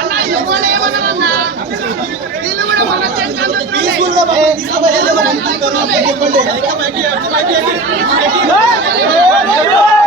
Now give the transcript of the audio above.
Anna ఇవ్వలేమన్నా Thank you.